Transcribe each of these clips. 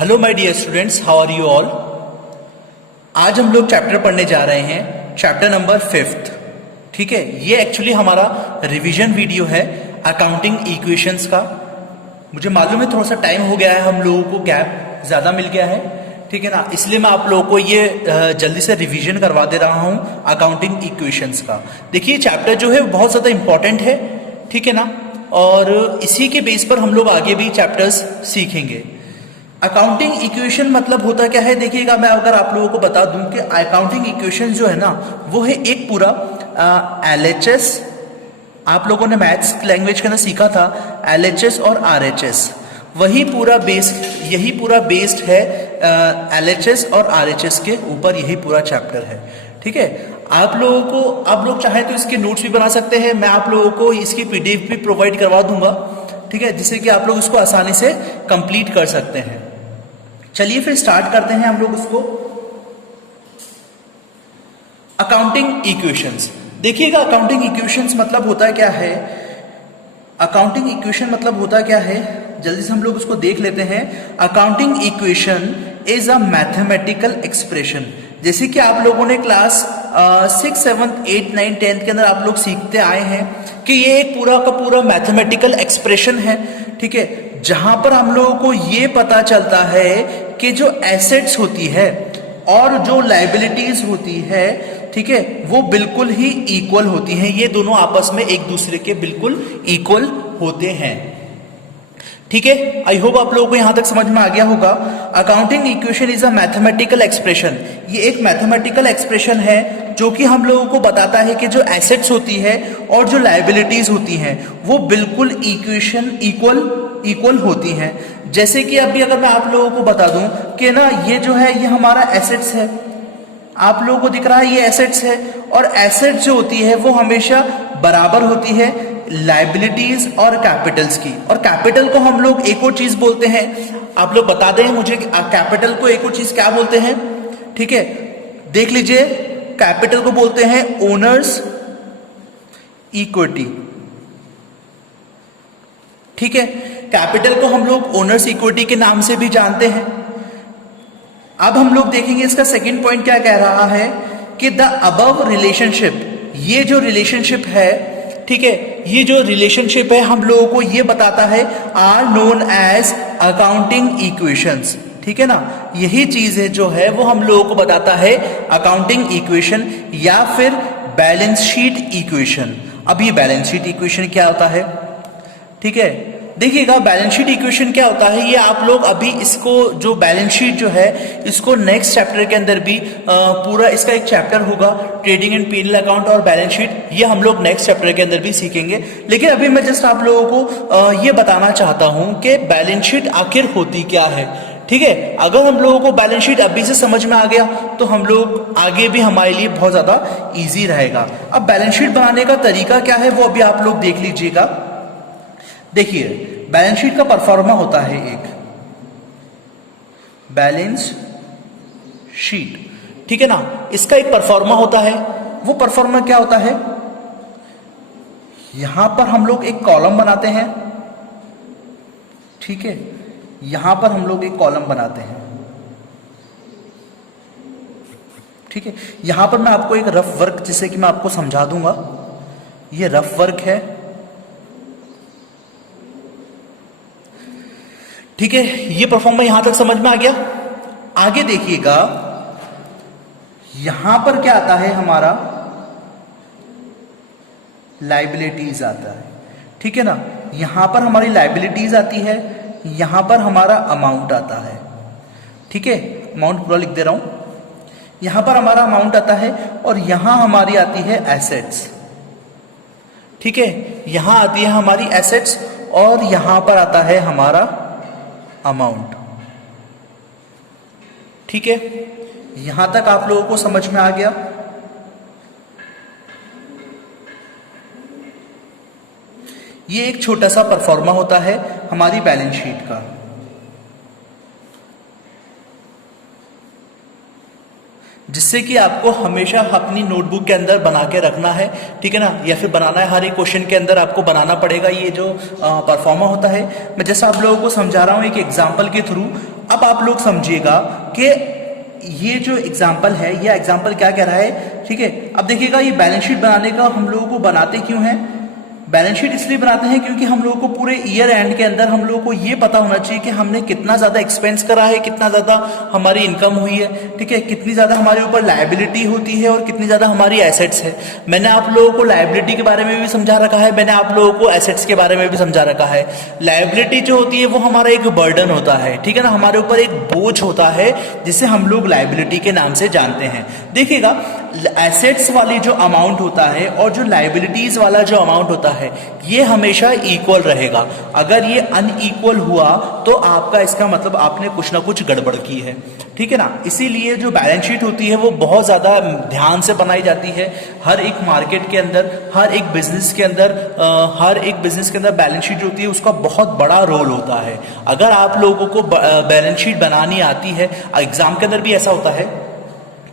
Hello my dear students, how are you all. आज हम लोग चैप्टर पढ़ने जा रहे हैं, चैप्टर नंबर 5। ठीक है, ये एक्चुअली हमारा रिवीजन वीडियो है अकाउंटिंग इक्वेशंस का। मुझे मालूम है थोड़ा सा टाइम हो गया है, हम लोगों को गैप ज़्यादा मिल गया है, ठीक है ना, इसलिए मैं आप लोगों को ये जल्दी से रिवीजन करवा दे रहा हूँ अकाउंटिंग इक्वेशंस का। देखिए चैप्टर जो है बहुत ज़्यादा इंपॉर्टेंट है, ठीक है ना, और इसी के बेस पर हम लोग आगे भी चैप्टर्स सीखेंगे। अकाउंटिंग इक्वेशन मतलब होता क्या है, देखिएगा मैं अगर आप लोगों को बता दूं कि अकाउंटिंग इक्वेशन जो है ना वो है एक पूरा एलएचएस। आप लोगों ने मैथ्स लैंग्वेज के अंदर सीखा था एलएचएस और आरएचएस, यही पूरा बेस्ड है एलएचएस और आरएचएस के ऊपर, यही पूरा चैप्टर है। ठीक है, आप लोग चाहे तो इसके नोट्स भी बना सकते हैं, मैं आप लोगों को इसकी पीडीएफ भी प्रोवाइड करवा दूंगा, ठीक है, जिससे कि आप लोग इसको आसानी से कंप्लीट कर सकते हैं। चलिए फिर स्टार्ट करते हैं हम लोग उसको। अकाउंटिंग इक्वेशंस, देखिएगा अकाउंटिंग इक्वेशंस मतलब होता क्या है। अकाउंटिंग इक्वेशन मतलब होता क्या है, जल्दी से हम लोग उसको देख लेते हैं। Accounting equation is a mathematical expression. जैसे कि आप लोगों ने क्लास 6, 7, 8, 9, 10 के अंदर आप लोग सीखते आए हैं कि ये एक पूरा का पूरा मैथमेटिकल एक्सप्रेशन है, ठीक है, जहां पर हम लोगों को ये पता चलता है कि जो एसेट्स होती है और जो लायबिलिटीज होती है, ठीक है, वो बिल्कुल ही इक्वल होती हैं, ये दोनों आपस में एक दूसरे के बिल्कुल इक्वल होते हैं। ठीक है, आई होप आप लोगों को यहां तक समझ में आ गया होगा। Accounting equation is a mathematical expression, ये एक मैथमेटिकल एक्सप्रेशन है जो कि हम लोगों को बताता है कि जो एसेट्स होती है और जो लायबिलिटीज होती हैं वो बिल्कुल इक्वल होती हैं। जैसे कि अभी अगर मैं आप लोगों को बता दूं कि ना ये जो है ये हमारा एसेट्स है, आप लोगों को दिख रहा है ये एसेट्स है, और एसेट्स जो होती है वो हमेशा बराबर होती है लायबिलिटीज और कैपिटल्स की। और कैपिटल को हम लोग एक और चीज बोलते हैं, आप लोग बता दें मुझे कैपिटल को एक और चीज क्या बोलते हैं। ठीक है, देख लीजिए, कैपिटल को बोलते हैं ओनर्स इक्विटी। ठीक है, कैपिटल को हम लोग ओनर्स इक्विटी के नाम से भी जानते हैं। अब हम लोग देखेंगे इसका सेकंड पॉइंट क्या कह रहा है कि द अबव रिलेशनशिप, ये जो रिलेशनशिप है, ठीक है, ये जो रिलेशनशिप है हम लोगों को ये बताता है are known as accounting equations. ठीक है ना, यही चीज है जो है वो हम लोगों को बताता है अकाउंटिंग इक्वेशन या फिर बैलेंस शीट इक्वेशन। अब ये बैलेंस शीट इक्वेशन क्या होता है, ठीक है, देखिएगा बैलेंस शीट इक्वेशन क्या होता है, ये आप लोग अभी इसको जो बैलेंस शीट जो है इसको नेक्स्ट चैप्टर के अंदर भी पूरा इसका एक चैप्टर होगा ट्रेडिंग एंड पीएनएल अकाउंट और बैलेंस शीट, ये हम लोग नेक्स्ट चैप्टर के अंदर भी सीखेंगे। लेकिन अभी मैं जस्ट आप लोगों को ये बताना चाहता हूं कि बैलेंस शीट आखिर होती क्या है। ठीक है, अगर हम लोगों को बैलेंस शीट अभी से समझ में आ गया तो हम लोग आगे भी हमारे लिए बहुत ज्यादा इजी रहेगा। अब बैलेंस शीट बनाने का तरीका क्या है वो अभी आप लोग देख लीजिएगा। देखिए बैलेंस शीट का परफॉर्मा होता है एक बैलेंस शीट, ठीक है ना, इसका एक परफॉर्मा होता है। वो परफॉर्मा क्या होता है, यहां पर हम लोग एक कॉलम बनाते हैं, ठीक है, यहां पर हम लोग एक कॉलम बनाते हैं, ठीक है, यहां पर मैं आपको एक रफ वर्क जिससे कि मैं आपको समझा दूंगा, ये रफ वर्क है, ठीक है, ये परफॉर्मा यहां तक समझ में आ गया। आगे देखिएगा यहां पर क्या आता है, हमारा लायबिलिटीज आता है, ठीक है ना, यहां पर हमारी लायबिलिटीज आती है, यहां पर हमारा अमाउंट आता है, ठीक है, अमाउंट पूरा लिख दे रहा हूं, यहां पर हमारा अमाउंट आता है और यहां हमारी आती है एसेट्स। ठीक है, यहां आती है हमारी एसेट्स और यहां पर आता है हमारा अमाउंट। ठीक है, यहां तक आप लोगों को समझ में आ गया। ये एक छोटा सा परफॉर्मा होता है हमारी बैलेंस शीट का। जिससे कि आपको हमेशा अपनी नोटबुक के अंदर बना के रखना है, ठीक है ना, या फिर बनाना है, हर एक क्वेश्चन के अंदर आपको बनाना पड़ेगा ये जो परफॉर्मा होता है। मैं जैसा आप लोगों को समझा रहा हूं एक एग्जांपल के थ्रू, अब आप लोग समझिएगा कि ये जो एग्जाम्पल है, ये एग्जाम्पल क्या कह रहा है, ठीक है। अब देखिएगा ये बैलेंस शीट बनाने का हम लोगों को बनाते क्यों हैं? बैलेंस शीट इसलिए बनाते हैं क्योंकि हम लोगों को पूरे ईयर एंड के अंदर हम लोगों को ये पता होना चाहिए कि हमने कितना ज्यादा एक्सपेंस करा है, कितना ज्यादा हमारी इनकम हुई है, ठीक है, कितनी ज्यादा हमारे ऊपर लायबिलिटी होती है और कितनी ज्यादा हमारी एसेट्स है। मैंने आप लोगों को लायबिलिटी के बारे में भी समझा रखा है, मैंने आप लोगों को एसेट्स के बारे में भी समझा रखा है। लायबिलिटी जो होती है वो हमारा एक बर्डन होता है, ठीक है ना, हमारे ऊपर एक बोझ होता है जिसे हम लोग लायबिलिटी के नाम से जानते हैं। देखिएगा एसेट्स वाली जो अमाउंट होता है और जो लायबिलिटीज वाला जो अमाउंट होता है ये हमेशा इक्वल रहेगा। अगर ये अनइक्वल हुआ तो आपका इसका मतलब आपने कुछ ना कुछ गड़बड़ की है, ठीक है ना। इसीलिए जो बैलेंस शीट होती है वो बहुत ज्यादा ध्यान से बनाई जाती है। हर एक मार्केट के अंदर, हर एक बिजनेस के अंदर बैलेंस शीट होती है, उसका बहुत बड़ा रोल होता है। अगर आप लोगों को बैलेंस शीट बनानी आती है, एग्जाम के अंदर भी ऐसा होता है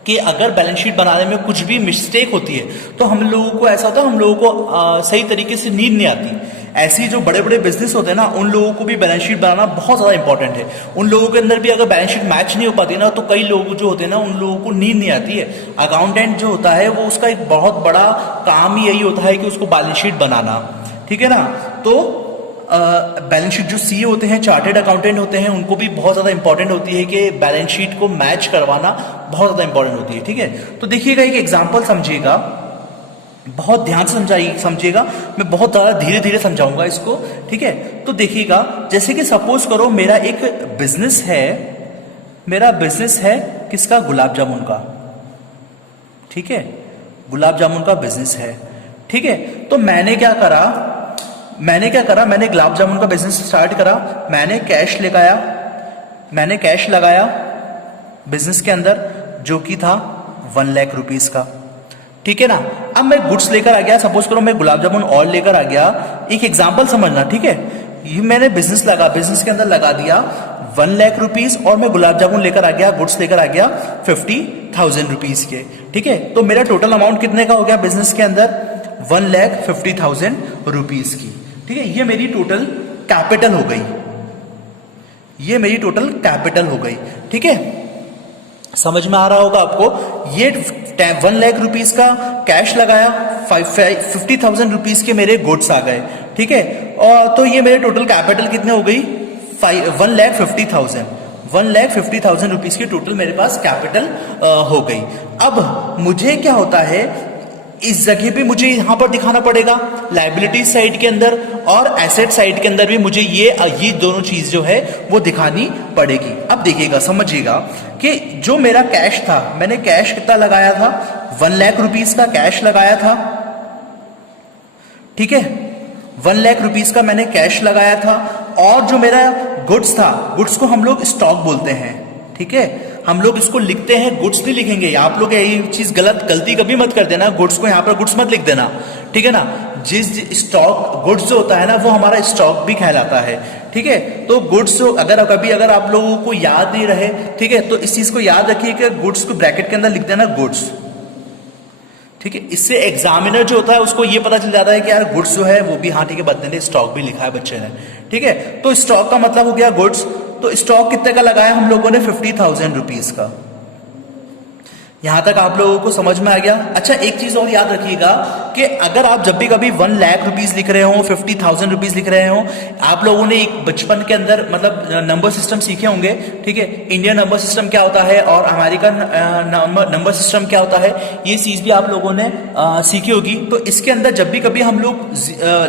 कि अगर बैलेंस शीट बनाने में कुछ भी मिस्टेक होती है तो हम लोगों को ऐसा होता है, हम लोगों को सही तरीके से नींद नहीं आती। ऐसी जो बड़े बड़े बिजनेस होते हैं ना, उन लोगों को भी बैलेंस शीट बनाना बहुत ज्यादा इंपॉर्टेंट है। उन लोगों के अंदर भी अगर बैलेंस शीट मैच नहीं हो पाती ना, तो कई लोग जो होते हैं ना, उन लोगों को नींद नहीं आती है। अकाउंटेंट जो होता है वो उसका एक बहुत बड़ा काम ही यही होता है कि उसको बैलेंस शीट बनाना, ठीक है ना। तो बैलेंस शीट जो सीए होते हैं, चार्टेड अकाउंटेंट होते हैं, उनको भी बहुत ज्यादा इंपॉर्टेंट होती है कि बैलेंस शीट को मैच करवाना बहुत ज्यादा इंपॉर्टेंट होती है, ठीक है। तो देखिएगा एक एग्जांपल समझिएगा, बहुत ध्यान से समझिएगा, मैं बहुत ज्यादा धीरे धीरे समझाऊंगा इसको, ठीक है। तो देखिएगा जैसे कि सपोज करो मेरा एक बिजनेस है, किसका? गुलाब जामुन का, ठीक है, गुलाब जामुन का बिजनेस है, ठीक है। तो मैंने क्या करा, मैंने गुलाब जामुन का बिजनेस स्टार्ट करा, मैंने कैश लगाया बिजनेस के अंदर, जो कि था 1 लाख रुपीस का, ठीक है ना। अब मैं गुड्स लेकर आ गया, सपोज करो मैं गुलाब जामुन और लेकर आ गया, एक एग्जांपल समझना, ठीक है। ये मैंने बिजनेस के अंदर लगा दिया 1 लाख रुपीस, और मैं गुलाब जामुन लेकर आ गया, गुड्स लेकर आ गया 50,000 रुपीस के, ठीक है। तो मेरा टोटल अमाउंट कितने का हो गया बिजनेस के अंदर? 1,50,000 रुपीस की, ठीक है। ये मेरी टोटल कैपिटल हो गई, ठीक है। समझ में आ रहा होगा आपको। ये 1 लाख रुपीस का कैश लगाया, 50,000 रुपीस के मेरे गुड्स आ गए, ठीक है। और तो ये मेरे टोटल कैपिटल कितने हो गई? 1,50,000 रुपीस की टोटल मेरे पास कैपिटल हो गई। अब मुझे क्या होता है, इस जगह पे मुझे यहां पर दिखाना पड़ेगा लायबिलिटी साइड के अंदर और एसेट साइड के अंदर भी मुझे ये दोनों चीज जो है वो दिखानी पड़ेगी। अब देखिएगा, समझिएगा कि जो मेरा कैश था, मैंने कैश कितना लगाया था? 1 लाख रुपीस का कैश लगाया था, ठीक है। 1 लाख रुपीस का मैंने कैश लगाया था, और जो मेरा गुड्स था, गुड्स को हम लोग स्टॉक बोलते हैं, ठीक है। हम लोग इसको लिखते हैं, गुड्स नहीं लिखेंगे। आप लोग यही चीज गलती कभी मत कर देना, गुड्स को यहाँ पर गुड्स मत लिख देना, ठीक है ना। जिस स्टॉक गुड्स जो होता है ना, वो हमारा स्टॉक भी कहलाता है, ठीक है। तो गुड्स अगर आप लोगों को याद नहीं रहे, ठीक है, तो इस चीज को याद रखिए कि गुड्स को ब्रैकेट के अंदर लिख देना गुड्स, ठीक है। इससे एग्जामिनर जो होता है उसको ये पता चल जाता है कि यार गुड्स जो है वो भी, हाँ ठीक है, बंदे ने स्टॉक भी लिखा है, बच्चे ने, ठीक है। तो स्टॉक का मतलब हो गया गुड्स। तो स्टॉक कितने का लगाया हम लोगों ने? 50,000 रुपीस का। यहां तक आप लोगों को समझ में आ गया? अच्छा, एक चीज और याद रखिएगा कि अगर आप जब भी कभी 1 लाख रुपीस लिख रहे हो, 50,000 रुपीस लिख रहे हो, आप लोगों ने एक बचपन के अंदर मतलब नंबर सिस्टम सीखे होंगे, ठीक है। इंडियन नंबर सिस्टम क्या होता है और अमेरिकन नंबर सिस्टम क्या होता है, ये चीज भी आप लोगों ने सीखी होगी। तो इसके अंदर जब भी कभी हम लोग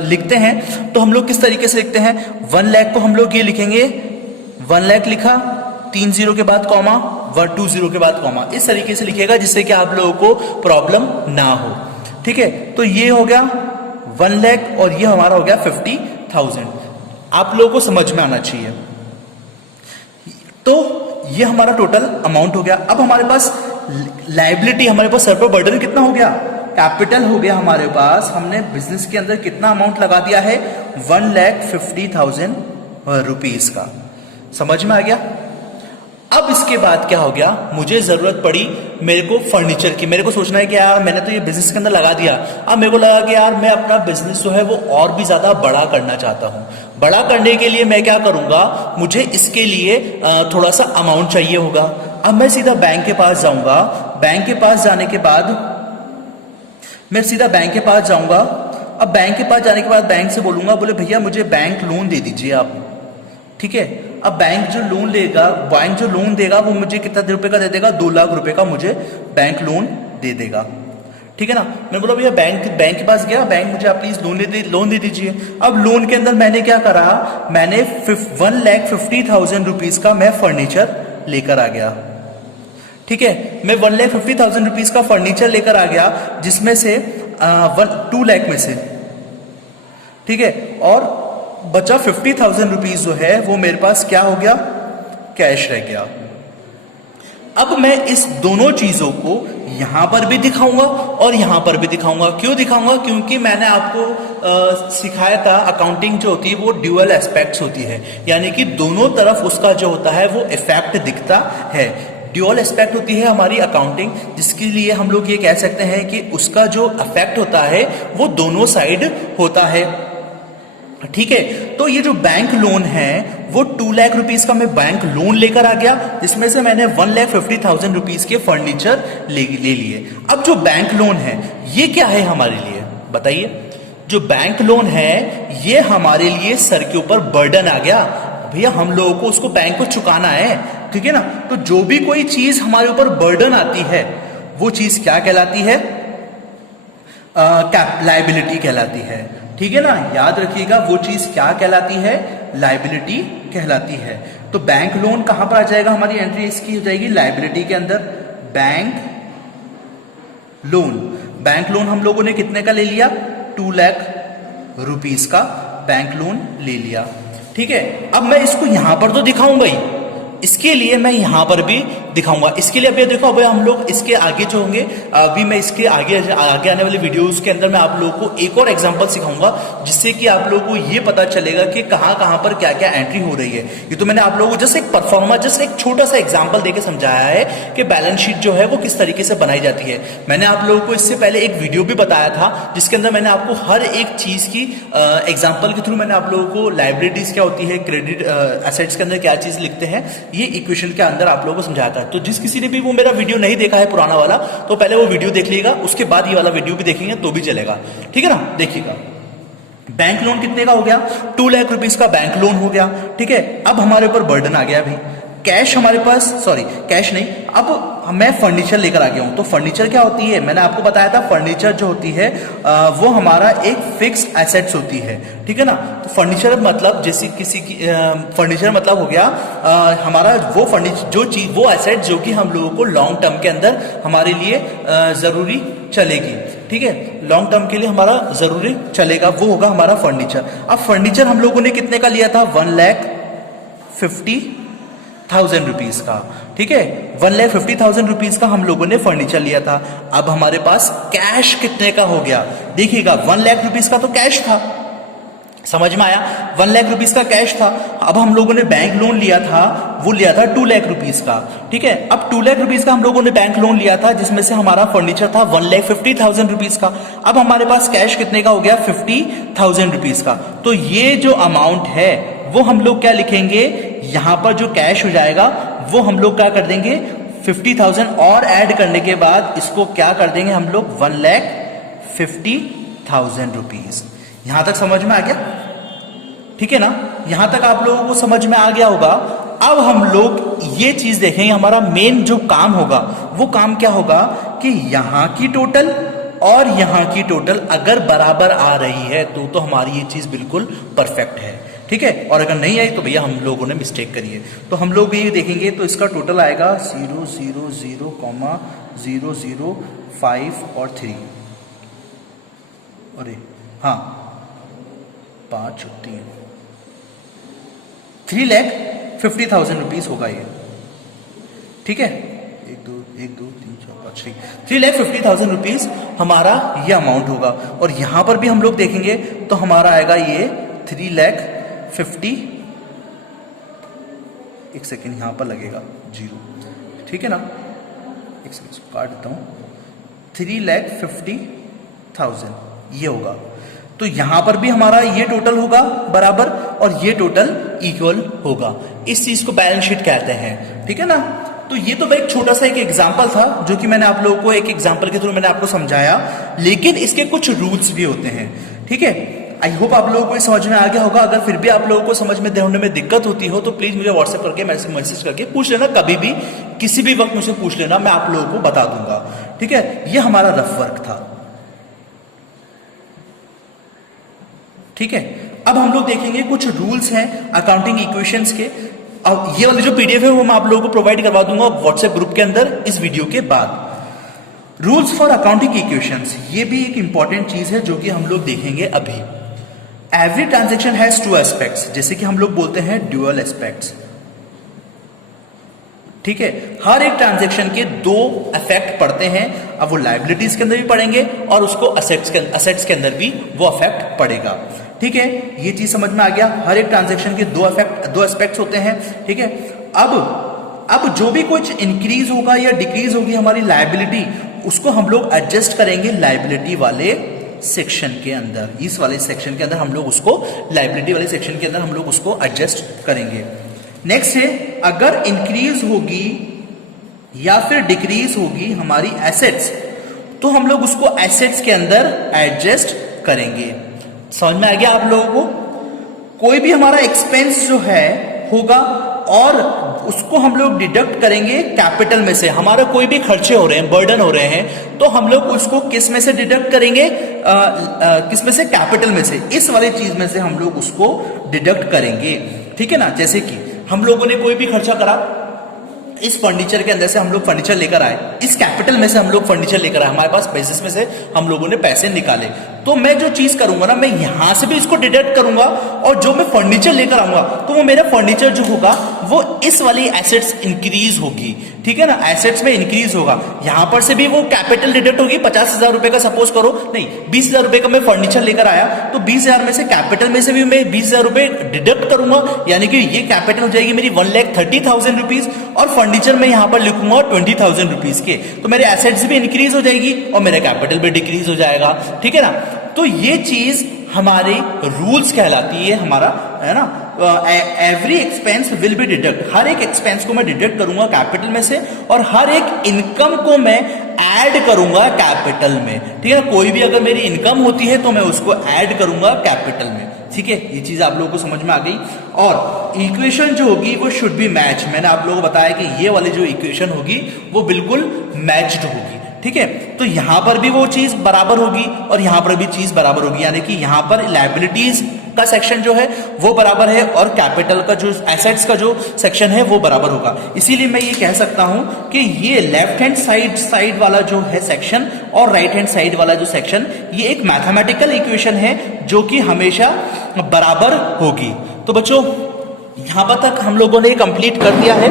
लिखते हैं तो हम लोग किस तरीके से लिखते हैं? 1 लाख को हम लोग ये लिखेंगे, 1 लाख लिखा, 3 जीरो के बाद कॉमा, 2 जीरो के बाद कॉमा, इस तरीके से लिखेगा जिससे कि आप लोगों को प्रॉब्लम ना हो, ठीक है। तो ये हो गया 1 लाख और ये हमारा हो गया 50,000। आप लोगों को समझ में आना चाहिए। तो ये हमारा टोटल अमाउंट हो गया। अब हमारे पास लायबिलिटी, हमारे पास सर पर बर्डन कितना हो गया? कैपिटल हो गया हमारे पास। हमने बिजनेस के अंदर कितना अमाउंट लगा दिया है? 1,50,000 रुपीस का। समझ में आ गया? अब इसके बाद क्या हो गया, मुझे जरूरत पड़ी मेरे को फर्नीचर की। मेरे को सोचना है कि यार मैंने तो ये बिजनेस के अंदर लगा दिया, अब मेरे को लगा कि यार मैं अपना बिजनेस जो है वो और भी ज्यादा बड़ा करना चाहता हूं। बड़ा करने के लिए मैं क्या करूंगा, मुझे इसके लिए थोड़ा सा अमाउंट चाहिए होगा। अब मैं सीधा बैंक के पास जाऊंगा। बैंक के पास जाने के बाद मैं सीधा बैंक के पास जाऊंगा। अब बैंक के पास जाने के बाद बैंक से बोलूंगा, बोले भैया मुझे बैंक लोन दे दीजिए आप। ठीक है, अब बैंक जो लोन देगा वो मुझे कितना रुपए का दे देगा, 2 लाख रुपए का मुझे बैंक लोन दे देगा। ठीक है ना। मैं बोला भैया बैंक के पास गया, बैंक मुझे आप प्लीज लोन दे दीजिए। अब लोन के अंदर मैंने क्या करा, मैंने 1,50,000 रुपीज का मैं फर्नीचर लेकर आ गया। ठीक है, मैं 1,50,000 रुपीज का फर्नीचर लेकर आ गया, जिसमें से 2 लाख में से, ठीक है, और बचा 50,000 रुपीज जो है वो मेरे पास क्या हो गया, कैश रह गया। अब मैं इस दोनों चीजों को यहां पर भी दिखाऊंगा और यहां पर भी दिखाऊंगा। क्यों दिखाऊंगा, क्योंकि मैंने आपको सिखाया था अकाउंटिंग जो होती है वो ड्यूअल एस्पेक्ट्स होती है, यानी कि दोनों तरफ उसका जो होता है वो इफेक्ट दिखता है। ड्यूअल एस्पेक्ट होती है हमारी अकाउंटिंग, जिसके लिए हम लोग ये कह सकते हैं कि उसका जो इफेक्ट होता है वो दोनों साइड होता है। ठीक है, तो ये जो बैंक लोन है वो 2 लाख रुपीस का मैं बैंक लोन लेकर आ गया, जिसमें से मैंने 1,50,000 रुपीस के फर्नीचर ले लिए। अब जो बैंक लोन है ये क्या है हमारे लिए, बताइए। जो बैंक लोन है ये हमारे लिए सर के ऊपर बर्डन आ गया। भैया हम लोगों को उसको बैंक को चुकाना है, ठीक है ना। तो जो भी कोई चीज हमारे ऊपर बर्डन आती है वो चीज क्या कहलाती है, लायबिलिटी कहलाती है। ठीक है ना, याद रखिएगा वो चीज क्या कहलाती है, लायबिलिटी कहलाती है। तो बैंक लोन कहां पर आ जाएगा, हमारी एंट्री इसकी हो जाएगी लायबिलिटी के अंदर। बैंक लोन हम लोगों ने कितने का ले लिया, 2 लाख रुपीस का बैंक लोन ले लिया। ठीक है, अब मैं इसको यहां पर तो दिखाऊंगा ही, इसके लिए मैं यहां पर भी दिखाऊंगा। इसके लिए अभी देखो, अभी हम लोग इसके आगे जो होंगे, अभी मैं इसके आगे आने वाले वीडियोस के अंदर मैं आप लोगों को एक और एग्जांपल सिखाऊंगा, जिससे कि आप लोगों को ये पता चलेगा कि कहां कहां पर क्या क्या एंट्री हो रही है। ये तो मैंने आप लोगों को जस्ट एक परफॉर्मर, जस्ट एक छोटा सा एग्जाम्पल देकर समझाया है कि बैलेंस शीट जो है वो किस तरीके से बनाई जाती है। मैंने आप लोगों को इससे पहले एक वीडियो भी बताया था, जिसके अंदर मैंने आपको हर एक चीज की एग्जाम्पल के थ्रू मैंने आप लोगों को लायबिलिटीज क्या होती है, क्रेडिट एसेट्स के अंदर क्या चीज लिखते हैं, ये इक्वेशन के अंदर आप लोगों को समझाया था। तो जिस किसी ने भी वो मेरा वीडियो नहीं देखा है पुराना वाला, तो पहले वो वीडियो देख लीजिएगा, उसके बाद ये वाला वीडियो भी देखेंगे तो भी चलेगा। ठीक है ना। देखिएगा, बैंक लोन कितने का हो गया, 2 लाख रुपीस का बैंक लोन हो गया। ठीक है, अब हमारे ऊपर बर्डन आ गया भाई, कैश हमारे पास, सॉरी कैश नहीं, अब मैं फर्नीचर लेकर आ गया हूं। तो फर्नीचर क्या होती है, मैंने आपको बताया था फर्नीचर जो होती है वो हमारा एक फिक्स्ड एसेट्स होती है। ठीक है ना। तो फर्नीचर मतलब जैसे किसी की फर्नीचर मतलब हो गया हमारा वो फर्नीचर, जो चीज, वो एसेट जो कि हम लोगों को लॉन्ग टर्म के अंदर हमारे लिए जरूरी चलेगी। ठीक है, लॉन्ग टर्म के लिए हमारा जरूरी चलेगा, वो होगा हमारा फर्नीचर। अब फर्नीचर हम लोगों ने कितने का लिया था, 1,50,000 रुपीज का। ठीक है, 1,50,000 रुपीज का हम लोगों ने फर्नीचर लिया था। अब हमारे पास कैश कितने का हो गया, देखिएगा 1 लाख रुपीज का तो कैश था, समझ में आया, 1 लाख रुपीस का कैश था। अब हम लोगों ने बैंक लोन लिया था, वो लिया था 2 लाख रुपीस का। ठीक है, अब 2 लाख रुपीस का हम लोगों ने बैंक लोन लिया था, जिसमें से हमारा फर्नीचर था 1,50,000 रुपीस का। अब हमारे पास कैश कितने का हो गया, 50,000 रुपीस का। तो ये जो अमाउंट है वो हम लोग क्या लिखेंगे, यहां पर जो कैश हो जाएगा वो हम लोग क्या कर देंगे, 50,000 और ऐड करने के बाद इसको क्या कर देंगे हम लोग, 1,50,000 रुपीज। यहां तक समझ में आ गया, ठीक है ना। यहां तक आप लोगों को समझ में आ गया होगा। अब हम लोग ये चीज देखेंगे, हमारा मेन जो काम होगा वो काम क्या होगा कि यहां की टोटल और यहां की टोटल अगर बराबर आ रही है तो हमारी ये चीज बिल्कुल परफेक्ट है। ठीक है, और अगर नहीं आई तो भैया हम लोगों ने मिस्टेक करी है। तो हम लोग ये देखेंगे तो इसका टोटल आएगा 0 0 0 0 0 5 और 3, अरे हाँ 5 3, 3,50,000 रुपीज होगा ये। ठीक है, 1 2 3 4 5 6, 3,50,000 रुपीज हमारा ये अमाउंट होगा। और यहां पर भी हम लोग देखेंगे तो हमारा आएगा ये 3,50,000 एक सेकेंड यहाँ पर लगेगा 0, ठीक है ना, एक सेकेंड काट देता हूँ, 3,50,000 ये होगा। तो यहां पर भी हमारा ये टोटल होगा बराबर और ये टोटल इक्वल होगा। इस चीज को बैलेंस शीट कहते हैं, ठीक है ना। तो ये तो भाई एक छोटा सा एक एग्जांपल था जो कि मैंने आप लोगों को एक एग्जांपल के थ्रू मैंने आपको समझाया, लेकिन इसके कुछ रूल्स भी होते हैं, ठीक है। आई होप आप लोगों को समझ में आ गया होगा। अगर फिर भी आप लोगों को समझ में होने में दिक्कत होती हो तो प्लीज मुझे व्हाट्सएप करके मैसेज करके पूछ लेना, कभी भी किसी भी वक्त मुझे पूछ लेना, मैं आप लोगों को बता दूंगा, ठीक है। ये हमारा रफ वर्क था, ठीक है। अब हम लोग देखेंगे कुछ रूल्स हैं अकाउंटिंग इक्वेशंस के। अब ये वाली जो पीडीएफ है वो मैं आप लोगों को प्रोवाइड करवा दूंगा व्हाट्सएप ग्रुप के अंदर इस वीडियो के बाद। रूल्स फॉर अकाउंटिंग इक्वेशंस, ये भी एक इंपॉर्टेंट चीज है जो कि हम लोग देखेंगे अभी। Every transaction has two aspects, जैसे कि हम लोग बोलते हैं ड्यूअल एस्पेक्ट्स, ठीक है। हर एक ट्रांजैक्शन के दो इफेक्ट पड़ते हैं। अब वो लायबिलिटीज के अंदर भी पड़ेंगे और उसको असेट्स के अंदर भी वो इफेक्ट पड़ेगा, ठीक है। ये चीज समझ में आ गया। हर एक ट्रांजैक्शन के दो एस्पेक्ट्स होते हैं, ठीक है। अब जो भी कुछ इंक्रीज होगा या डिक्रीज होगी हमारी लायबिलिटी, उसको हम लोग एडजस्ट करेंगे लायबिलिटी वाले सेक्शन के अंदर। इस वाले सेक्शन के अंदर हम लोग उसको लायबिलिटी वाले सेक्शन के अंदर हम लोग उसको एडजस्ट करेंगे। नेक्स्ट है, अगर इंक्रीज होगी या फिर डिक्रीज होगी हमारी एसेट्स, तो हम लोग उसको एसेट्स के अंदर एडजस्ट करेंगे। समझ में आ गया आप लोगों को। कोई भी हमारा एक्सपेंस जो है होगा और उसको हम लोग डिडक्ट करेंगे कैपिटल में से। हमारा कोई भी खर्चे हो रहे हैं, बर्डन हो रहे हैं, तो हम लोग उसको किस में से डिडक्ट करेंगे, किस में से, कैपिटल में से। इस वाली चीज में से हम लोग उसको डिडक्ट करेंगे, ठीक है ना। जैसे कि हम लोगों ने कोई भी खर्चा करा, इस फर्नीचर के अंदर से हम लोग फर्नीचर लेकर आए, इस कैपिटल में से हम लोग फर्नीचर लेकर आए, हमारे पास बेसिस में से हम लोगों ने पैसे निकाले, तो मैं जो चीज करूंगा ना, मैं यहां से भी इसको डिडक्ट करूंगा और जो मैं फर्नीचर लेकर आऊंगा तो वो मेरा फर्नीचर जो होगा वो इस वाली एसेट्स इंक्रीज होगी, ठीक है ना, एसेट्स में इंक्रीज होगा। यहां पर से भी वो कैपिटल डिडक्ट होगी। 50,000 रुपए का सपोज करो, नहीं 20,000 रुपए का मैं फर्नीचर लेकर आया, तो 20,000 में से कैपिटल में से भी मैं 20,000 रुपए डिडक्ट करूंगा, यानी कि ये कैपिटल हो जाएगी मेरी 1,30,000 रुपीज और फर्नीचर में यहां पर लिखूंगा 20,000 रुपीज के, तो मेरे एसेट्स भी इंक्रीज हो जाएगी और मेरा कैपिटल भी डिक्रीज हो जाएगा, ठीक है ना। तो ये चीज हमारे रूल्स कहलाती है, हमारा है ना। Every expense will be deduct, हर एक एक्सपेंस को मैं डिडक्ट करूंगा कैपिटल में से और हर एक इनकम को मैं ऐड करूंगा कैपिटल में, ठीक है। कोई भी अगर मेरी इनकम होती है तो मैं उसको ऐड करूंगा कैपिटल में, ठीक है। ये चीज आप लोगों को समझ में आ गई। और इक्वेशन जो होगी वो शुड बी मैच। मैंने आप लोगों को बताया कि ये वाली जो इक्वेशन होगी वो बिल्कुल मैच्ड होगी, ठीक है। तो यहां पर भी वो चीज बराबर होगी और यहां पर भी चीज बराबर होगी, यानी कि यहां पर लायबिलिटीज का सेक्शन जो है वो बराबर है और कैपिटल का जो एसेट्स का जो सेक्शन है वो बराबर होगा। इसीलिए मैं ये कह सकता हूं कि ये लेफ्ट हैंड साइड वाला जो है सेक्शन और राइट हैंड साइड वाला जो सेक्शन, ये एक मैथमेटिकल इक्वेशन है जो कि हमेशा बराबर होगी। तो बच्चों यहां पर तक हम लोगों ने कंप्लीट कर दिया है।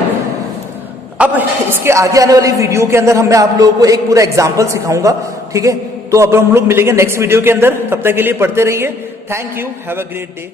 अब इसके आगे आने वाली वीडियो के अंदर मैं आप लोगों को एक पूरा एग्जाम्पल सिखाऊंगा, ठीक है। तो अब हम लोग मिलेंगे नेक्स्ट वीडियो के अंदर, तब तक के लिए पढ़ते रहिए। Thank you, have a great day.